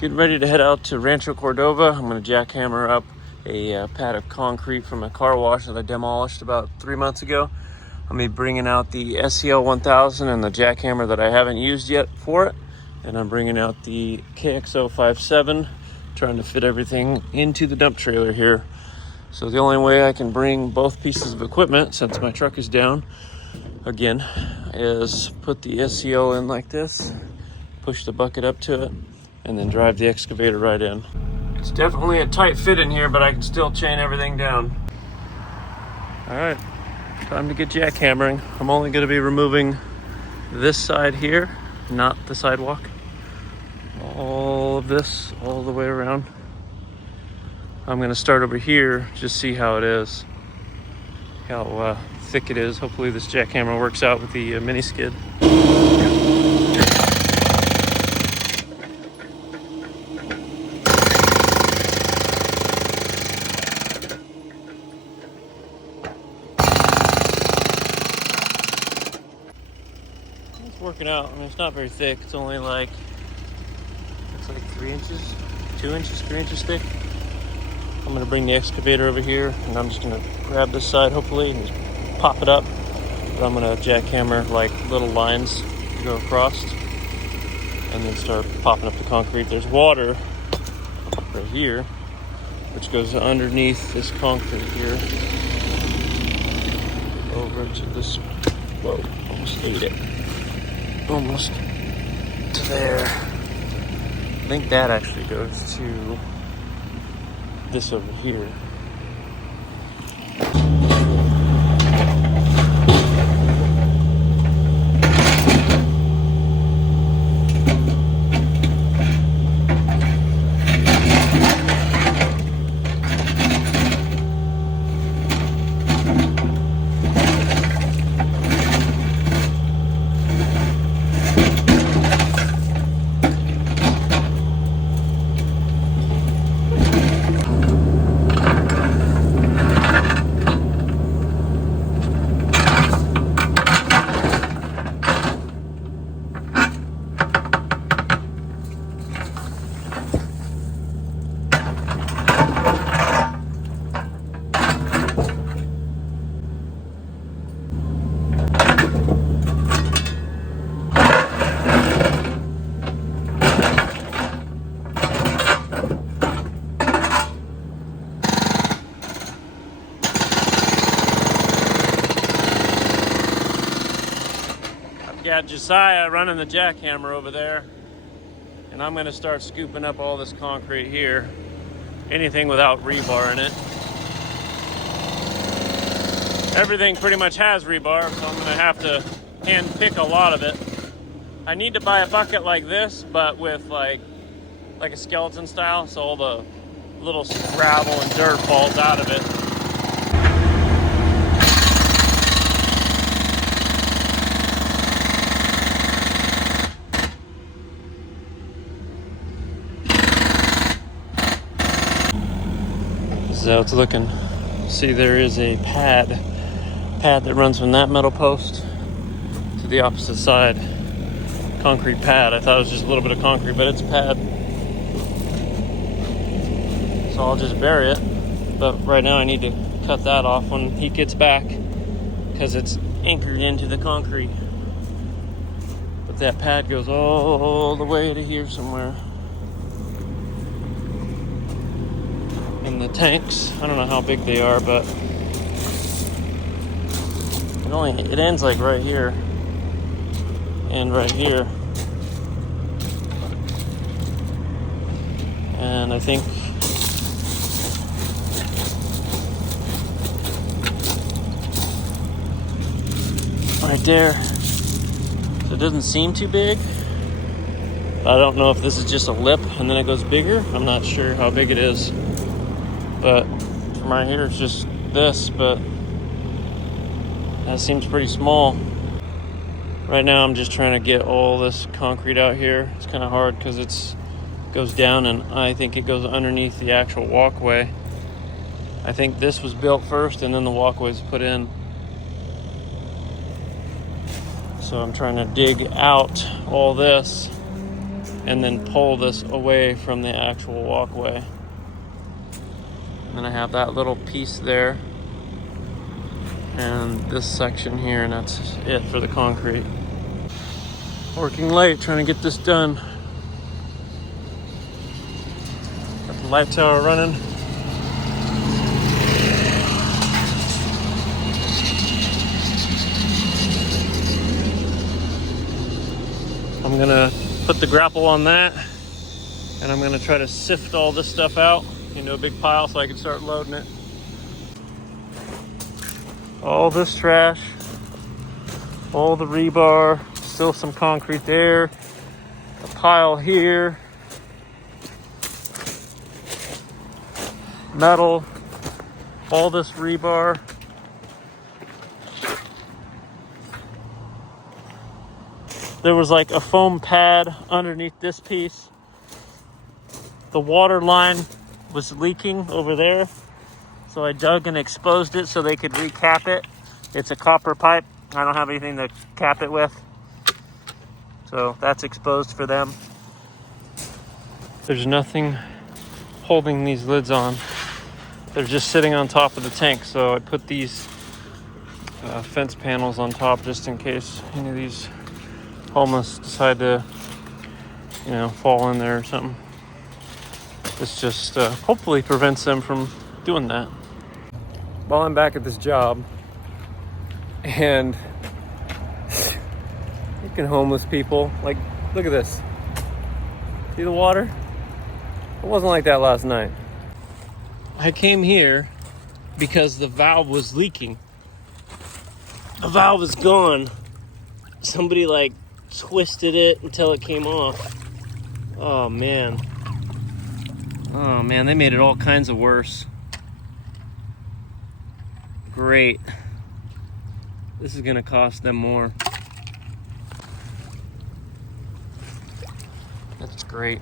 Getting ready to head out to Rancho Cordova. I'm going to jackhammer up a pad of concrete from a car wash that I demolished about 3 months ago. I'm going to be bringing out the SCL 1000 and the jackhammer that I haven't used yet for it. And I'm bringing out the KXO 57, trying to fit everything into the dump trailer here. So the only way I can bring both pieces of equipment, since my truck is down, again, is put the SCL in like this, push the bucket up to it, and then drive the excavator right in. It's definitely a tight fit in here, but I can still chain everything down. All right, time to get jackhammering. I'm only going to be removing this side here, not the sidewalk. All of this, all the way around. I'm going to start over here, just see how it is, how thick it is. Hopefully this jackhammer works out with the mini skid. It's working out. I mean, it's not very thick. It's only like, it's like 3 inches, 2 inches, 3 inches thick. I'm going to bring the excavator over here, and I'm just going to grab this side, hopefully, and just pop it up. But I'm going to jackhammer like little lines to go across, and then start popping up the concrete. There's water right here, which goes underneath this concrete here, over to this, whoa, almost ate it. Almost to there. I think that actually goes to this over here. Got Josiah running the jackhammer over there, and I'm going to start scooping up all this concrete here, anything without rebar in it. Everything pretty much has rebar, so I'm going to have to hand pick a lot of it. I need to buy a bucket like this, but with like a skeleton style, so all the little gravel and dirt falls out of it. This is how it's looking. See, there is a pad that runs from that metal post to the opposite side. Concrete pad. I thought it was just a little bit of concrete, but it's a pad. So I'll just bury it. But right now I need to cut that off when he gets back, because it's anchored into the concrete. But that pad goes all the way to here somewhere. And the tanks, I don't know how big they are, but it ends like right here and right here. And I think right there. So it doesn't seem too big. I don't know if this is just a lip and then it goes bigger. I'm not sure how big it is. But from right here, it's just this, but that seems pretty small. Right now, I'm just trying to get all this concrete out here. It's kind of hard because it goes down, and I think it goes underneath the actual walkway. I think this was built first, and then the walkway's put in. So I'm trying to dig out all this and then pull this away from the actual walkway. And then I have that little piece there and this section here, and that's it for the concrete. Working late, trying to get this done. Got the light tower running. I'm gonna put the grapple on that, and I'm gonna try to sift all this stuff out into a big pile so I can start loading it. All this trash, all the rebar, still some concrete there, a pile here, metal, all this rebar. There was like a foam pad underneath this piece. The water line was leaking over there, so I dug and exposed it so they could recap it. It's a copper pipe. I don't have anything to cap it with, so that's exposed for them. There's nothing holding these lids on. They're just sitting on top of the tank, so I put these fence panels on top just in case any of these homeless decide to, fall in there or something. This just hopefully prevents them from doing that. Well, I'm back at this job, and freaking homeless people, like, look at this. See the water? It wasn't like that last night. I came here because the valve was leaking. The valve is gone. Somebody twisted it until it came off. Oh man, they made it all kinds of worse. Great. This is gonna cost them more. That's great.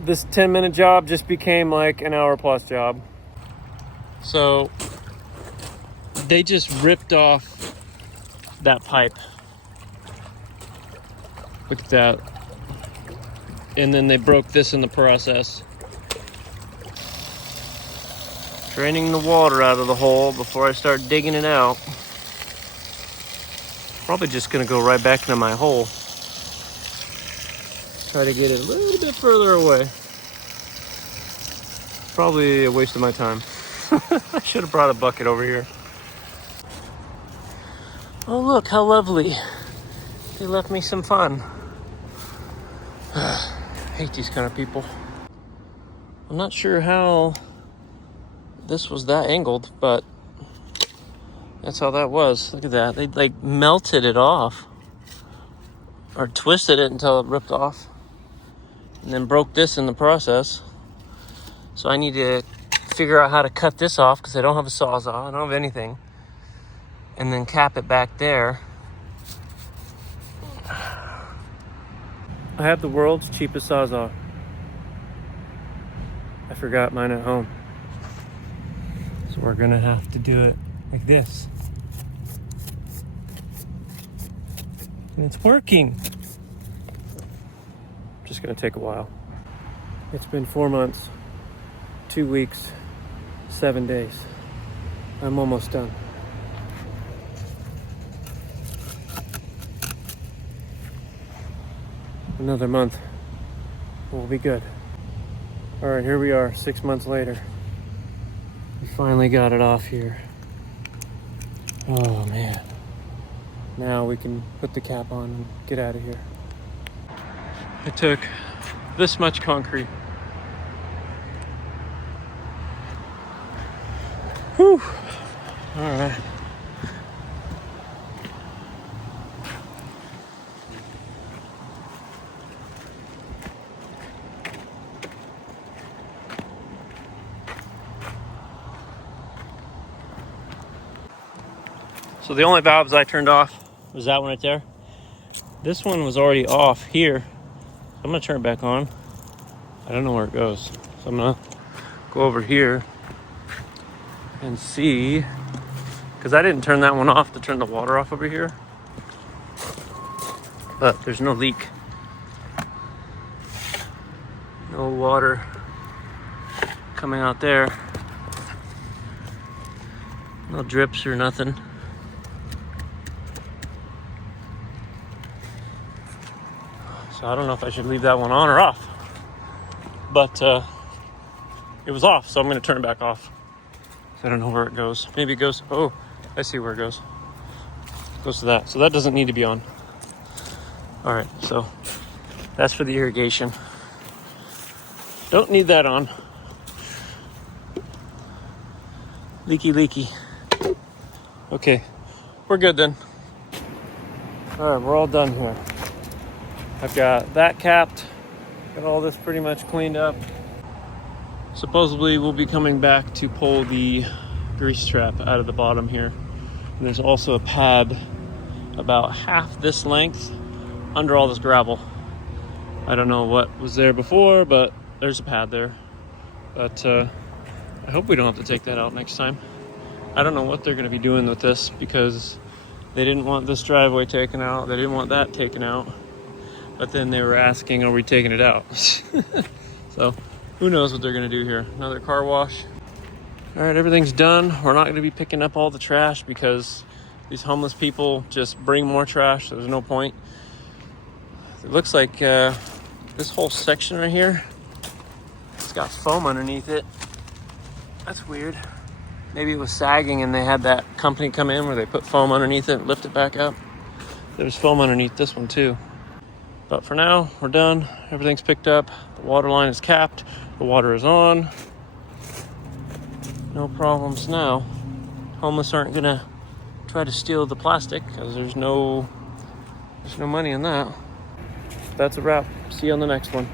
This 10-minute job just became like an hour plus job. So they just ripped off that pipe. Look at that. And then they broke this in the process. Draining the water out of the hole before I start digging it out. Probably just gonna go right back into my hole. Try to get it a little bit further away. Probably a waste of my time. I should have brought a bucket over here. Oh look, how lovely. They left me some fun. Hate these kind of people. I'm not sure how this was that angled, but that's how that was. Look at that. They melted it off. Or twisted it until it ripped off. And then broke this in the process. So I need to figure out how to cut this off because I don't have a Sawzall. I don't have anything. And then cap it back there. I have the world's cheapest Sawzall. I forgot mine at home. So we're gonna have to do it like this. And it's working. Just gonna take a while. It's been 4 months, 2 weeks, 7 days. I'm almost done. Another month, we'll be good. All right, here we are, 6 months later. We finally got it off here. Oh man. Now we can put the cap on and get out of here. I took this much concrete. Whew. All right. So the only valves I turned off was that one right there. This one was already off here. So I'm gonna turn it back on. I don't know where it goes. So I'm gonna go over here and see, because I didn't turn that one off to turn the water off over here. But there's no leak. No water coming out there. No drips or nothing. So I don't know if I should leave that one on or off. But it was off, so I'm going to turn it back off. I don't know where it goes. Maybe it goes, oh, I see where it goes. It goes to that. So that doesn't need to be on. All right, so that's for the irrigation. Don't need that on. Leaky. Okay, we're good then. All right, we're all done here. I've got that capped. Got all this pretty much cleaned up. Supposedly we'll be coming back to pull the grease trap out of the bottom here. And there's also a pad about half this length under all this gravel. I don't know what was there before, but there's a pad there. But I hope we don't have to take that out next time. I don't know what they're going to be doing with this because they didn't want this driveway taken out. They didn't want that taken out. But then they were asking, are we taking it out? So who knows what they're going to do here. Another car wash. All right, everything's done. We're not going to be picking up all the trash because these homeless people just bring more trash. So there's no point. It looks like this whole section right here, it's got foam underneath it. That's weird. Maybe it was sagging and they had that company come in where they put foam underneath it and lift it back up. There's foam underneath this one too. But for now, we're done. Everything's picked up. The water line is capped. The water is on. No problems now. Homeless aren't gonna try to steal the plastic because there's no money in that. That's a wrap. See you on the next one.